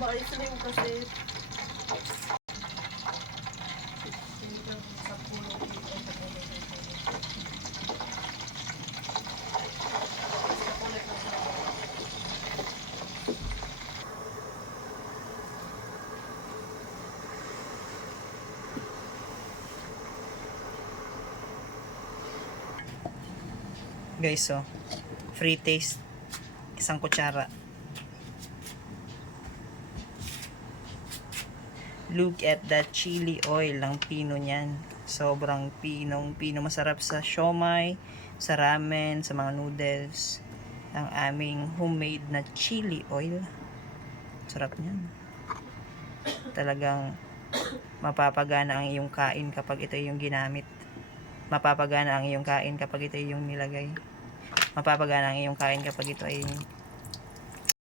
Maayos na yung kasi. Guys, so free taste, isang kutsara. Look at that chili oil ng pino niyan. Sobrang pino, masarap sa siomai, sa ramen, sa mga noodles. Ang aming homemade na chili oil. Sarap niyan. Talagang mapapagana ang iyong kain kapag ito yung ginamit. Mapapagana ang iyong kain kapag ito yung nilagay. Mapapagana ang iyong kain kapag ito ay